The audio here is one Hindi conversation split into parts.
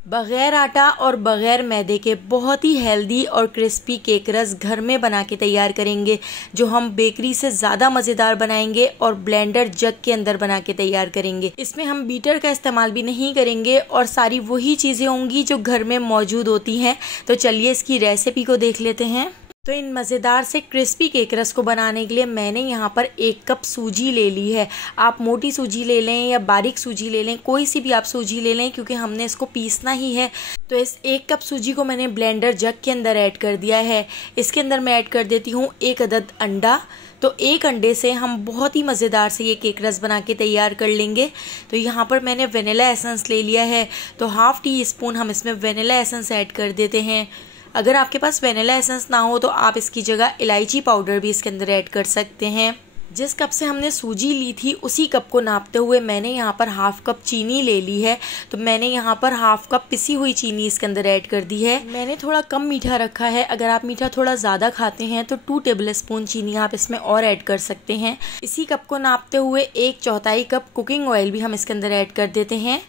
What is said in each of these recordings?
बग़ैर आटा और बग़ैर मैदे के बहुत ही हेल्दी और क्रिस्पी केक रस घर में बना के तैयार करेंगे, जो हम बेकरी से ज़्यादा मज़ेदार बनाएंगे और ब्लेंडर जग के अंदर बना के तैयार करेंगे। इसमें हम बीटर का इस्तेमाल भी नहीं करेंगे और सारी वही चीज़ें होंगी जो घर में मौजूद होती हैं। तो चलिए इसकी रेसिपी को देख लेते हैं। तो इन मज़ेदार से क्रिस्पी केक रस को बनाने के लिए मैंने यहाँ पर 1 कप सूजी ले ली है। आप मोटी सूजी ले लें या बारीक सूजी ले लें, कोई सी भी आप सूजी ले लें, क्योंकि हमने इसको पीसना ही है। तो इस 1 कप सूजी को मैंने ब्लेंडर जग के अंदर ऐड कर दिया है। इसके अंदर मैं ऐड कर देती हूँ 1 अदद अंडा। तो 1 अंडे से हम बहुत ही मज़ेदार से ये केक रस बना के तैयार कर लेंगे। तो यहाँ पर मैंने वेनिला एसेंस ले लिया है, तो ½ टी स्पून हम इसमें वेनिला एसेंस ऐड कर देते हैं। अगर आपके पास वेनिला एसेंस ना हो तो आप इसकी जगह इलायची पाउडर भी इसके अंदर ऐड कर सकते हैं। जिस कप से हमने सूजी ली थी उसी कप को नापते हुए मैंने यहाँ पर ½ कप चीनी ले ली है। तो मैंने यहाँ पर ½ कप पिसी हुई चीनी इसके अंदर ऐड कर दी है। मैंने थोड़ा कम मीठा रखा है, अगर आप मीठा थोड़ा ज़्यादा खाते हैं तो 2 टेबल स्पून चीनी आप इसमें और ऐड कर सकते हैं। इसी कप को नापते हुए 1/4 कप कुकिंग ऑयल भी हम इसके अंदर ऐड कर देते हैं।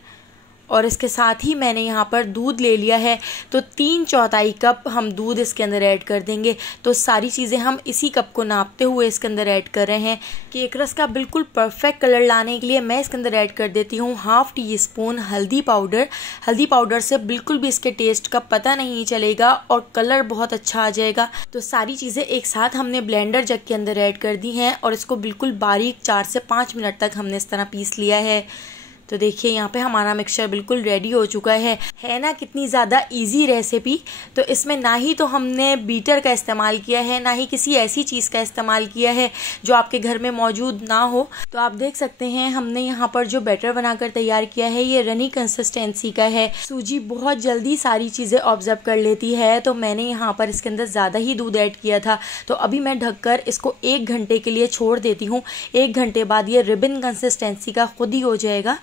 और इसके साथ ही मैंने यहाँ पर दूध ले लिया है, तो 3/4 कप हम दूध इसके अंदर ऐड कर देंगे। तो सारी चीज़ें हम इसी कप को नापते हुए इसके अंदर ऐड कर रहे हैं। केक रस का बिल्कुल परफेक्ट कलर लाने के लिए मैं इसके अंदर ऐड कर देती हूँ ½ टी स्पून हल्दी पाउडर। हल्दी पाउडर से बिल्कुल भी इसके टेस्ट का पता नहीं चलेगा और कलर बहुत अच्छा आ जाएगा। तो सारी चीज़ें एक साथ हमने ब्लेंडर जग के अंदर ऐड कर दी हैं और इसको बिल्कुल बारीक 4 से 5 मिनट तक हमने इस तरह पीस लिया है। तो देखिए यहाँ पे हमारा मिक्सचर बिल्कुल रेडी हो चुका है ना कितनी ज़्यादा इजी रेसिपी। तो इसमें ना ही तो हमने बीटर का इस्तेमाल किया है, ना ही किसी ऐसी चीज़ का इस्तेमाल किया है जो आपके घर में मौजूद ना हो। तो आप देख सकते हैं हमने यहाँ पर जो बैटर बनाकर तैयार किया है ये रनी कंसिस्टेंसी का है। सूजी बहुत जल्दी सारी चीज़ें ऑब्जर्व कर लेती है, तो मैंने यहाँ पर इसके अंदर ज़्यादा ही दूध ऐड किया था। तो अभी मैं ढककर इसको 1 घंटे के लिए छोड़ देती हूँ। 1 घंटे बाद ये रिबन कंसिस्टेंसी का खुद ही हो जाएगा।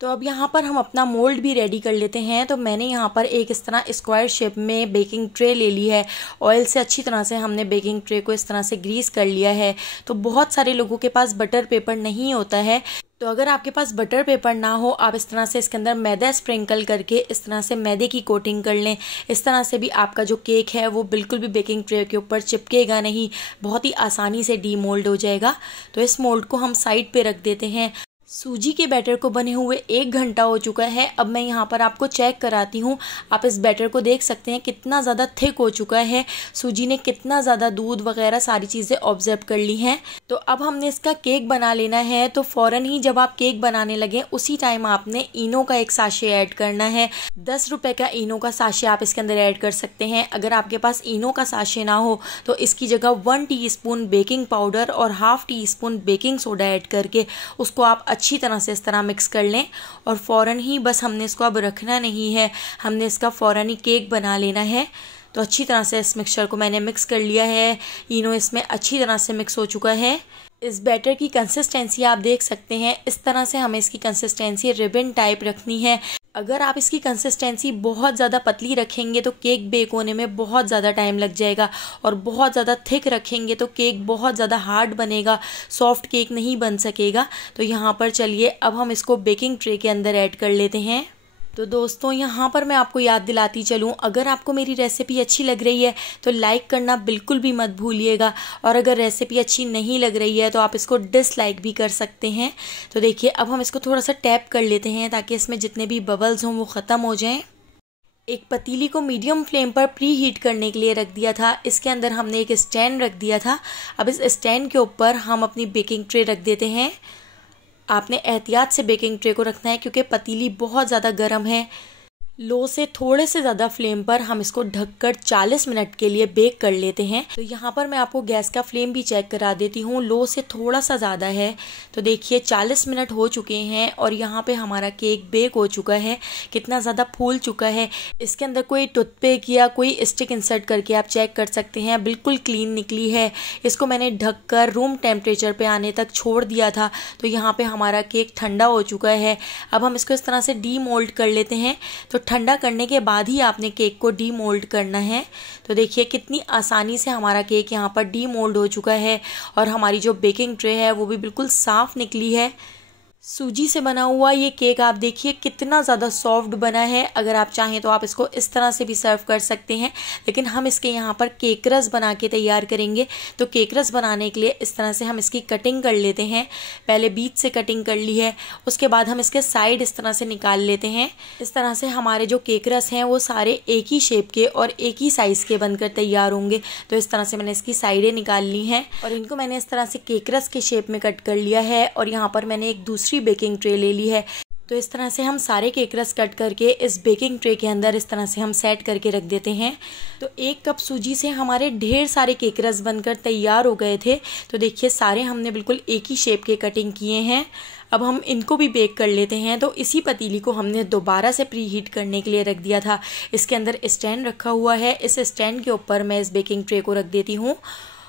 तो अब यहाँ पर हम अपना मोल्ड भी रेडी कर लेते हैं। तो मैंने यहाँ पर एक इस तरह स्क्वायर शेप में बेकिंग ट्रे ले ली है। ऑयल से अच्छी तरह से हमने बेकिंग ट्रे को इस तरह से ग्रीस कर लिया है। तो बहुत सारे लोगों के पास बटर पेपर नहीं होता है, तो अगर आपके पास बटर पेपर ना हो आप इस तरह से इसके अंदर मैदा स्प्रिंकल करके इस तरह से मैदे की कोटिंग कर लें। इस तरह से भी आपका जो केक है वो बिल्कुल भी बेकिंग ट्रे के ऊपर चिपकेगा नहीं, बहुत ही आसानी से डीमोल्ड हो जाएगा। तो इस मोल्ड को हम साइड पे रख देते हैं। सूजी के बैटर को बने हुए 1 घंटा हो चुका है। अब मैं यहाँ पर आपको चेक कराती हूँ। आप इस बैटर को देख सकते हैं कितना ज़्यादा थिक हो चुका है। सूजी ने कितना ज़्यादा दूध वगैरह सारी चीज़ें ऑब्जर्व कर ली हैं। तो अब हमने इसका केक बना लेना है। तो फ़ौरन ही जब आप केक बनाने लगे उसी टाइम आपने इनो का 1 साशे ऐड करना है। 10 रुपये का इनो का साशे आप इसके अंदर ऐड कर सकते हैं। अगर आपके पास इनो का साशे ना हो तो इसकी जगह 1 टीस्पून बेकिंग पाउडर और ½ tea spoon baking soda add करके उसको आप अच्छी तरह से इस तरह मिक्स कर लें। और फ़ौरन ही बस हमने इसको अब रखना नहीं है, हमने इसका फ़ौरन ही केक बना लेना है। तो अच्छी तरह से इस मिक्सचर को मैंने मिक्स कर लिया है। इनो इसमें अच्छी तरह से मिक्स हो चुका है। इस बैटर की कंसिस्टेंसी आप देख सकते हैं, इस तरह से हमें इसकी कंसिस्टेंसी रिबन टाइप रखनी है। अगर आप इसकी कंसिस्टेंसी बहुत ज़्यादा पतली रखेंगे तो केक बेक होने में बहुत ज़्यादा टाइम लग जाएगा, और बहुत ज़्यादा थिक रखेंगे तो केक बहुत ज़्यादा हार्ड बनेगा, सॉफ्ट केक नहीं बन सकेगा। तो यहाँ पर चलिए अब हम इसको बेकिंग ट्रे के अंदर ऐड कर लेते हैं। तो दोस्तों यहाँ पर मैं आपको याद दिलाती चलूँ, अगर आपको मेरी रेसिपी अच्छी लग रही है तो लाइक करना बिल्कुल भी मत भूलिएगा, और अगर रेसिपी अच्छी नहीं लग रही है तो आप इसको डिसलाइक भी कर सकते हैं। तो देखिए अब हम इसको थोड़ा सा टैप कर लेते हैं ताकि इसमें जितने भी बबल्स हों वो ख़त्म हो जाएं। एक पतीली को मीडियम फ्लेम पर प्री हीट करने के लिए रख दिया था। इसके अंदर हमने एक स्टैंड रख दिया था। अब इस स्टैंड के ऊपर हम अपनी बेकिंग ट्रे रख देते हैं। आपने एहतियात से बेकिंग ट्रे को रखना है क्योंकि पतीली बहुत ज़्यादा गर्म है। लो से थोड़े से ज़्यादा फ्लेम पर हम इसको ढककर 40 मिनट के लिए बेक कर लेते हैं। तो यहाँ पर मैं आपको गैस का फ्लेम भी चेक करा देती हूँ, लो से थोड़ा सा ज़्यादा है। तो देखिए 40 मिनट हो चुके हैं और यहाँ पे हमारा केक बेक हो चुका है, कितना ज़्यादा फूल चुका है। इसके अंदर कोई टूथपिक या कोई स्टिक इंसर्ट करके आप चेक कर सकते हैं, बिल्कुल क्लीन निकली है। इसको मैंने ढककर रूम टेम्परेचर पे आने तक छोड़ दिया था। तो यहाँ पे हमारा केक ठंडा हो चुका है। अब हम इसको इस तरह से डीमोल्ड कर लेते हैं। तो ठंडा करने के बाद ही आपने केक को डीमोल्ड करना है। तो देखिए कितनी आसानी से हमारा केक यहाँ पर डीमोल्ड हो चुका है, और हमारी जो बेकिंग ट्रे है वो भी बिल्कुल साफ़ निकली है। सूजी से बना हुआ ये केक आप देखिए कितना ज़्यादा सॉफ्ट बना है। अगर आप चाहें तो आप इसको इस तरह से भी सर्व कर सकते हैं, लेकिन हम इसके यहाँ पर केक रस बना के तैयार करेंगे। तो केक रस बनाने के लिए इस तरह से हम इसकी कटिंग कर लेते हैं। पहले बीच से कटिंग कर ली है, उसके बाद हम इसके साइड इस तरह से निकाल लेते हैं। इस तरह से हमारे जो केक रस हैं वो सारे एक ही शेप के और एक ही साइज़ के बनकर तैयार होंगे। तो इस तरह से मैंने इसकी साइडें निकाल ली हैं और इनको मैंने इस तरह से केक रस के शेप में कट कर लिया है। और यहाँ पर मैंने एक दूसरी बेकिंग ट्रे ले ली है। तो इस तरह से हम सारे केक रस कट करके इस बेकिंग ट्रे के अंदर इस तरह से हम सेट करके रख देते हैं। तो 1 कप सूजी से हमारे ढेर सारे केक रस बनकर तैयार हो गए थे। तो देखिए सारे हमने बिल्कुल एक ही शेप के कटिंग किए हैं। अब हम इनको भी बेक कर लेते हैं। तो इसी पतीली को हमने दोबारा से प्री हीट करने के लिए रख दिया था। इसके अंदर स्टैंड रखा हुआ है। इस स्टैंड के ऊपर मैं इस बेकिंग ट्रे को रख देती हूँ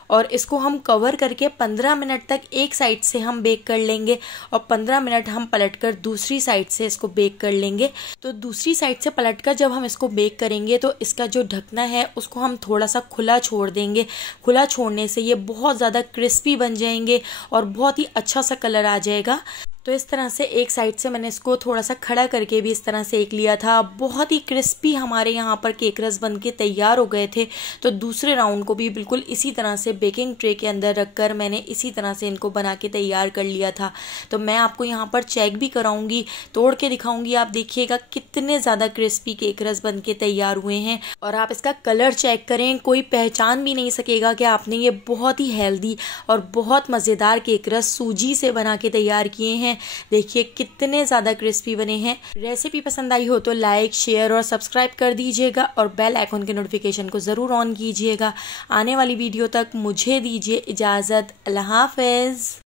और इसको हम कवर करके 15 मिनट तक एक साइड से हम बेक कर लेंगे और 15 मिनट हम पलटकर दूसरी साइड से इसको बेक कर लेंगे। तो दूसरी साइड से पलटकर जब हम इसको बेक करेंगे तो इसका जो ढकना है उसको हम थोड़ा सा खुला छोड़ देंगे। खुला छोड़ने से ये बहुत ज़्यादा क्रिस्पी बन जाएंगे और बहुत ही अच्छा सा कलर आ जाएगा। तो इस तरह से एक साइड से मैंने इसको थोड़ा सा खड़ा करके भी इस तरह सेक लिया था। बहुत ही क्रिस्पी हमारे यहाँ पर केक रस बन के तैयार हो गए थे। तो दूसरे राउंड को भी बिल्कुल इसी तरह से बेकिंग ट्रे के अंदर रखकर मैंने इसी तरह से इनको बना के तैयार कर लिया था। तो मैं आपको यहाँ पर चेक भी कराऊंगी, तोड़ के दिखाऊंगी। आप देखिएगा कितने ज़्यादा क्रिस्पी केक रस बन के तैयार हुए हैं और आप इसका कलर चेक करें, कोई पहचान भी नहीं सकेगा कि आपने ये बहुत ही हेल्दी और बहुत मज़ेदार केक रस सूजी से बना के तैयार किए हैं। देखिए कितने ज़्यादा क्रिस्पी बने हैं। रेसिपी पसंद आई हो तो लाइक, शेयर और सब्सक्राइब कर दीजिएगा और बेल आइकन के नोटिफिकेशन को ज़रूर ऑन कीजिएगा। आने वाली वीडियो तक मुझे दीजिए इजाज़त। अल्लाह हाफ़िज़।